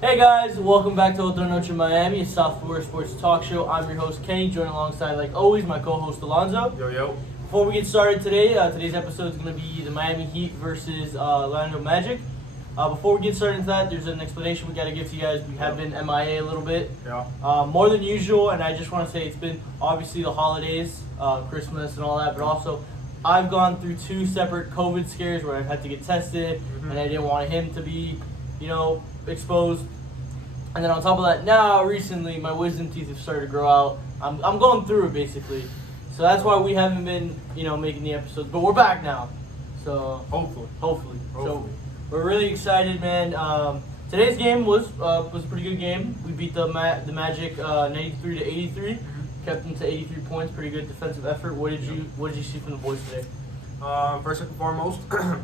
Hey guys, welcome back to Otra, Noche, Miami, a South Florida sports talk show. I'm your host Kenny, joined alongside, like always, my co-host Alonzo. Yo. Before we get started today, today's episode is going to be the Miami Heat versus Orlando Magic. Before we get started into that, there's an explanation we got to give to you guys. We have been MIA a little bit, more than usual, and I just want to say it's been obviously the holidays, Christmas and all that, but also I've gone through 2 separate COVID scares where I've had to get tested, and I didn't want him to be, exposed. And then on top of that, now recently my wisdom teeth have started to grow out. I'm going through it basically, so that's why we haven't been making the episodes. But we're back now, so hopefully. So we're really excited, man. Today's game was a pretty good game. We beat the Magic 93 to 83. Kept them to 83 points. Pretty good defensive effort. What did you see from the boys today? First and foremost, glad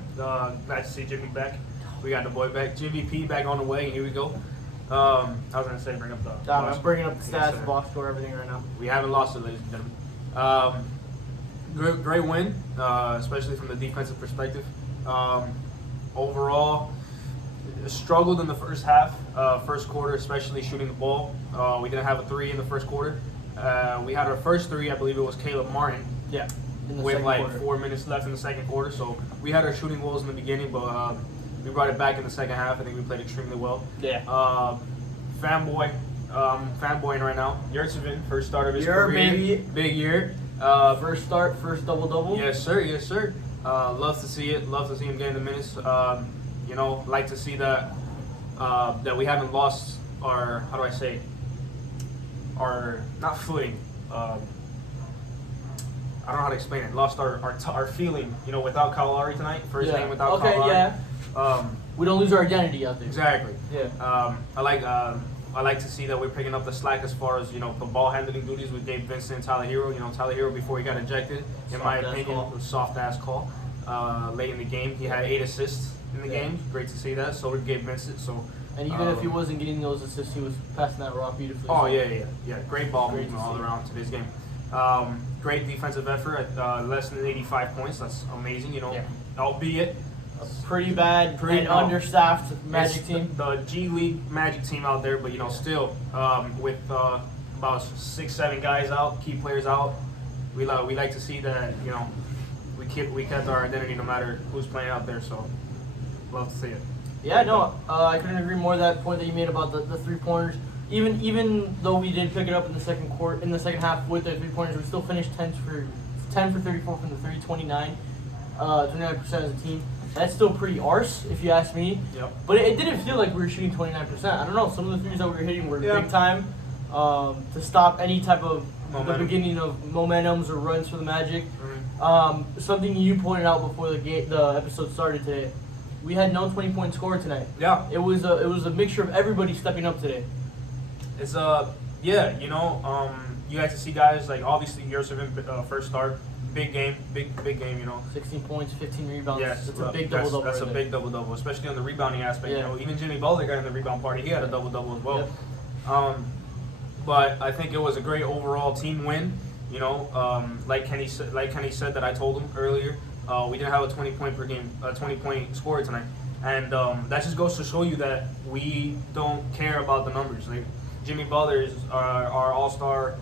to see Jimmy back. We got the boy back. Jimmy P back on the way, and here we go. I was going to say bring up the... I'm bringing up the stats, the box score, everything right now. We haven't lost it, ladies and gentlemen. Great win, especially from the defensive perspective. Overall, struggled in the first half, first quarter, especially shooting the ball. We didn't have a 3 in the first quarter. We had our first 3, I believe it was Caleb Martin. Yeah. With like 4 minutes left in the second quarter, so we had our shooting woes in the beginning, but we brought it back in the second half. I think we played extremely well. Yeah. Fanboying right now. YURTSZN, first start of his career. Baby. Big year. First start, first double-double. Yes, sir. Love to see it. Love to see him getting the minutes. Like to see that that we haven't lost our, our not footing. I don't know how to explain it. Lost our feeling, without Kyle Lowry tonight. First game without Kyle Lowry. Yeah. We don't lose our identity out there. Exactly. Yeah. I like to see that we're picking up the slack as far as the ball handling duties with Gabe Vincent and Tyler Hero. Tyler Hero before he got ejected, in my opinion, was a soft ass call. Late in the game, he had 8 assists in the game. Great to see that. So did Gabe Vincent. And even if he wasn't getting those assists, he was passing that rock beautifully. Oh yeah. Great ball movement all around today's game. Great defensive effort at less than 85 points. That's amazing. Albeit a pretty bad, understaffed Magic team. The G League Magic team out there, but still with about 6-7 guys out, key players out. We like to see that we kept our identity no matter who's playing out there. So love to see it. Yeah, no, I couldn't agree more. That point that you made about the 3-pointers. Even though we did pick it up in the second half with the 3-pointers, we still finished 10 for 34 from the 3, 29% as a team. That's still pretty arse, if you ask me. Yep. But it didn't feel like we were shooting 29%. I don't know. Some of the threes that we were hitting were big time to stop any type of the beginning of momentums or runs for the Magic. Mm-hmm. Something you pointed out before the episode started today. We had no 20-point score tonight. Yeah. It was a mixture of everybody stepping up today. It's you got to see guys like obviously YURTSZN first start. Big game. 16 points, 15 rebounds. Yes, that's a big double-double. That's a big double-double, especially on the rebounding aspect. Yeah. Even Jimmy Butler got in the rebound party. He had a double-double as well. Yep. But I think it was a great overall team win. Like Kenny said that I told him earlier. We didn't have a 20-point scorer tonight, and that just goes to show you that we don't care about the numbers. Like Jimmy Butler is our all-star,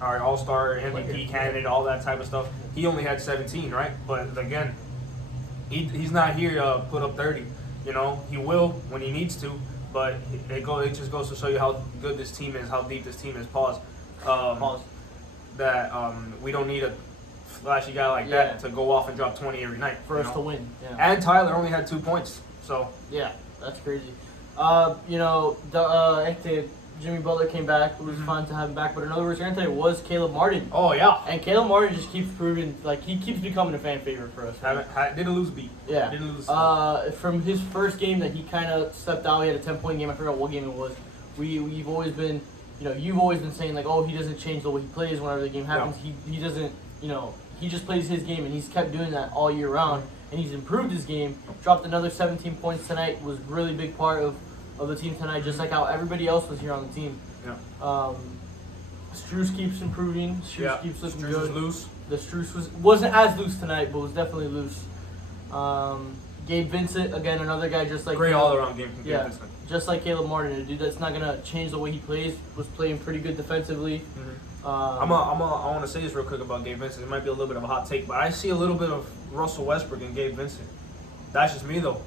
our all-star MVP candidate, all that type of stuff. He only had 17, right? But again, he's not here to put up 30. He will when he needs to, but it just goes to show you how good this team is, how deep this team is. That we don't need a flashy guy like that to go off and drop 20 every night for us to win. Yeah. And Tyler only had 2 points, so yeah, that's crazy. Jimmy Butler came back. It was fun to have him back. But another return today was Caleb Martin. Oh, yeah. And Caleb Martin just keeps proving, he keeps becoming a fan favorite for us. Right? Didn't lose beat. Yeah. Didn't lose from his first game that he kind of stepped out, he had a 10-point game. I forgot what game it was. We've always been, you've always been saying, he doesn't change the way he plays whenever the game happens. Yeah. He doesn't, he just plays his game, and he's kept doing that all year round. And he's improved his game. Dropped another 17 points tonight. Was really big part of the team tonight, just like how everybody else was here on the team. Yeah. Struce keeps improving. Struce keeps looking good. Was loose. The Struce wasn't as loose tonight, but was definitely loose. Gabe Vincent, again, another guy just like great all-around game from Gabe yeah, Vincent. just like Caleb Martin, a dude that's not gonna change the way he plays. Was playing pretty good defensively. I want to say this real quick about Gabe Vincent. It might be a little bit of a hot take, but I see a little bit of Russell Westbrook in Gabe Vincent. That's just me though.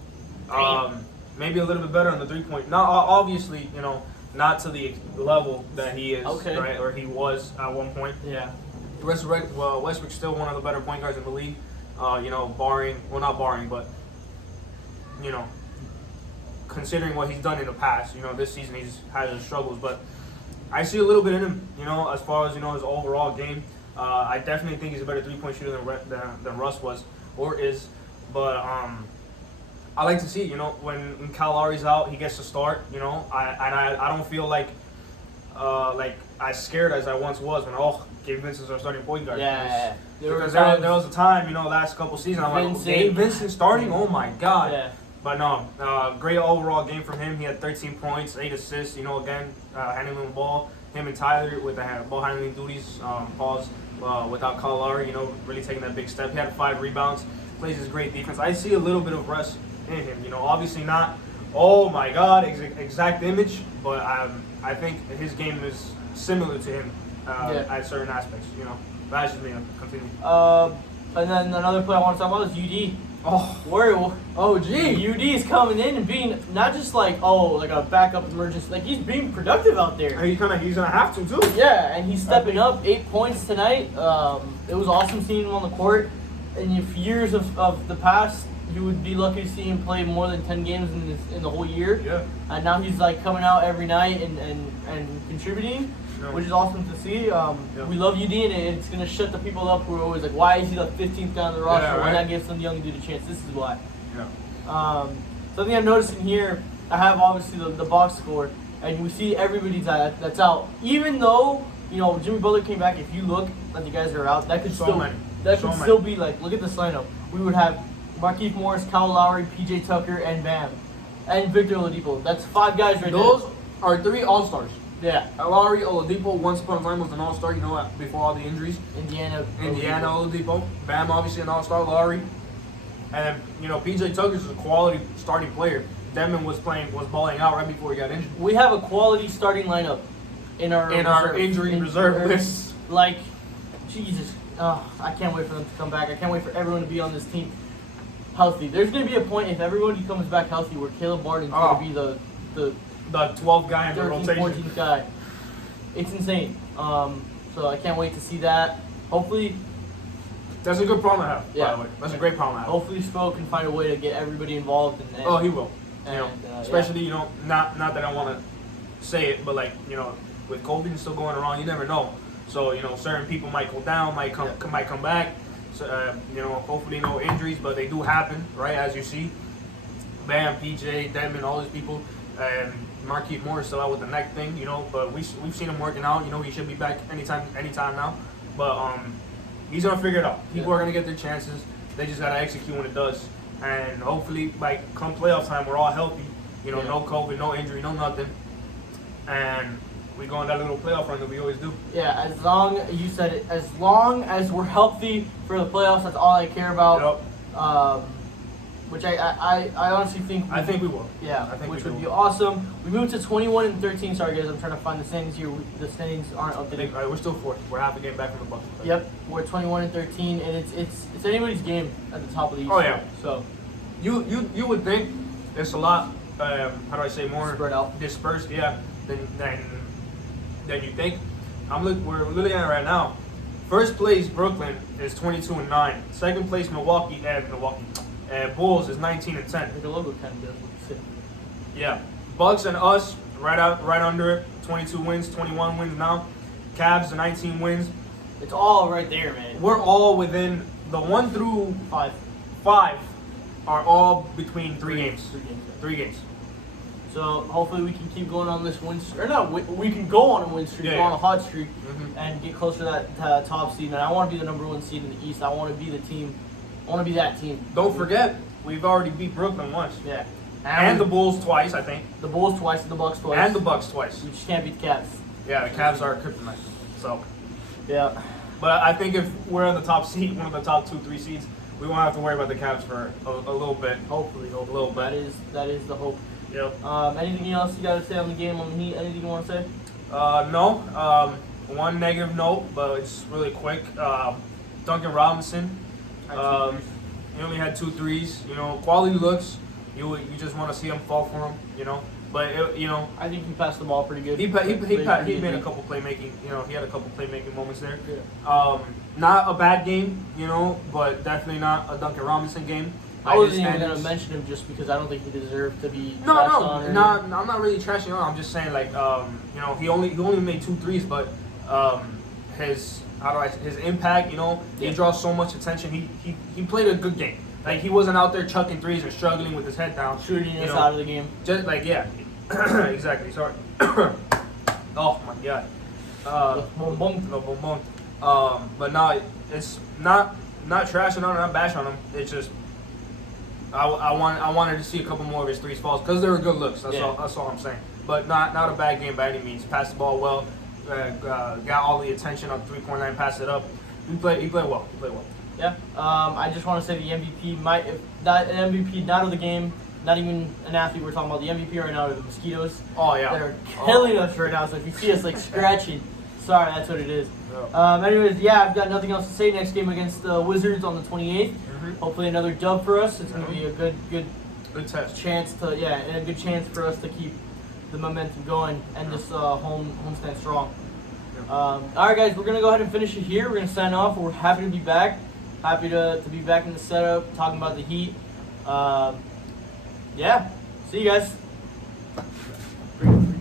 Maybe a little bit better on the 3-point. Not obviously, not to the level that he is, right, or he was at one point. Yeah. Westbrook's still one of the better point guards in the league. Barring, well, not barring, but considering what he's done in the past. This season he's had his struggles, but I see a little bit in him. As far as his overall game. I definitely think he's a better 3-point shooter than Russ was or is. But I like to see, when Kyle Lowry's out, he gets to start. I don't feel like as scared as I once was when Gabe Vincent's our starting point guard. Yeah. Because there was a time, last couple seasons, I'm like, Gabe Vincent starting? Oh my God. Yeah. But no, great overall game from him. He had 13 points, 8 assists. Again, handling the ball. Him and Tyler with the ball handling duties. Without Kyle Lowry, really taking that big step. He had 5 rebounds. Plays his great defense. I see a little bit of rest in him. Obviously not. Oh my God, exact image. But I think his game is similar to him at certain aspects. That's just me. Continue. And then another play I want to talk about is UD. UD is coming in and being not just like a backup emergency. Like he's being productive out there. He's gonna have to too. Yeah, and he's stepping up. 8 points tonight. It was awesome seeing him on the court. And if years of the past, you would be lucky to see him play more than 10 games in the whole year. Yeah. And now he's like coming out every night and contributing. Which is awesome to see. We love UD, and it's going to shut the people up who are always like, why is he the 15th guy on the roster? Yeah, right. Why not give some young dude a chance? This is why. Yeah. Something I'm noticing here, I have obviously the box score, and we see everybody's that's out. Even though, Jimmy Butler came back, if you look at the guys that are out, that could still be like, look at this lineup. We would have Markieff Morris, Kyle Lowry, PJ Tucker, and Bam. And Victor Oladipo. That's 5 guys right there. Those are 3 all-stars. Yeah. Lowry, Oladipo, once upon a time was an all-star, before all the injuries. Indiana, Oladipo. Bam, obviously an all-star, Lowry. And PJ Tucker's a quality starting player. Denman was balling out right before he got injured. We have a quality starting lineup in our injury reserve list. Like, Jesus, I can't wait for them to come back. I can't wait for everyone to be on this team healthy. There's going to be a point if everybody comes back healthy where Caleb Martin's going to be the 12th guy in the rotation. 14th guy. It's insane. So I can't wait to see that. Hopefully, that's a good problem to have. By the way, that's a great problem to have. Hopefully, Spo can find a way to get everybody involved. He will. Especially not that I want to say it, but with COVID still going around, you never know. So certain people might go down, might come back. So hopefully no injuries, but they do happen, right? As you see, Bam, PJ, Denman, all these people. And Markieff Morris still out with the neck thing, but we've seen him working out. He should be back anytime now. But he's gonna figure it out. People are gonna get their chances. They just gotta execute when it does. And hopefully, come playoff time, we're all healthy. No COVID, no injury, no nothing. And we go on that little playoff run that we always do. Yeah, as long as we're healthy for the playoffs, that's all I care about. Yep. Which I honestly think we will. Yeah, which would be awesome. We moved to 21-13. Sorry guys, I'm trying to find the standings here. The standings aren't updated. We're still 4th. We're half a game back from the Bucks. Yep, we're 21-13, and it's anybody's game at the top of the East. Oh yeah. So you would think it's a lot. How do I say, more spread out, dispersed? Yeah. Than you think. We're looking at it right now. First place Brooklyn is 22-9. Second place Milwaukee. Bulls is 19-10. The logo kind of does. Yeah, Bucks and us right under it. 22 wins, 21 wins now. Cavs 19 wins. It's all right there, man. We're all within the 1 through 5 are all between 3 games. 3 games. So hopefully we can keep going on this win streak. Or not, we can go on a win streak, go on a hot streak, and get closer to that top seed. And I want to be the number 1 seed in the East. I want to be the team. I want to be that team. Don't forget, we've already beat Brooklyn once. Yeah. And the Bulls twice, I think. The Bulls twice, and the Bucks twice. And the Bucks twice. We just can't beat the Cavs. Yeah, the Cavs are kryptonite. So. Yeah. But I think if we're in the top seed, one of the top 2-3 seeds, we won't have to worry about the Cavs for a little bit. Hopefully. A little bit. That is the hope. Yep. Anything else you got to say on the game, on the Heat? Anything you want to say? No. One negative note, but it's really quick. Duncan Robinson. He only had 2 threes. You know, quality looks. You just want to see him fall for him. You know, but I think he passed the ball pretty good. he made a couple playmaking. You know, he had a couple playmaking moments there. Yeah. Not a bad game. You know, but definitely not a Duncan Robinson game. I wasn't even going to mention him just because I don't think he deserved to be trashed on. No, I'm not really trashing on. I'm just saying like you know, he only made 2 threes, but his impact, you know, he draws so much attention. He played a good game. Like he wasn't out there chucking threes and struggling with his head down, shooting us out of the game. Just like exactly. Sorry. Oh my god. But no, it's not trashing on him, not bashing on him. It's just I wanted to see a couple more of his threes falls because they were good looks. That's all I'm saying. But not a bad game by any means. Passed the ball well, got all the attention on 3-point line, passed it up. He played well. Yeah. I just want to say the MVP not of the game, not even an athlete. We're talking about the MVP right now are the mosquitoes. Oh yeah. They're killing us right now. So if you see us like scratching, sorry, that's what it is. Anyways, I've got nothing else to say. Next game against the Wizards on the 28th. Hopefully another dub for us. It's going to be a good test. Chance to and a good chance for us to keep the momentum going and this homestand strong. All right, guys, we're going to go ahead and finish it here. We're going to sign off. We're happy to be back. Happy to be back in the setup, talking about the Heat. See you guys.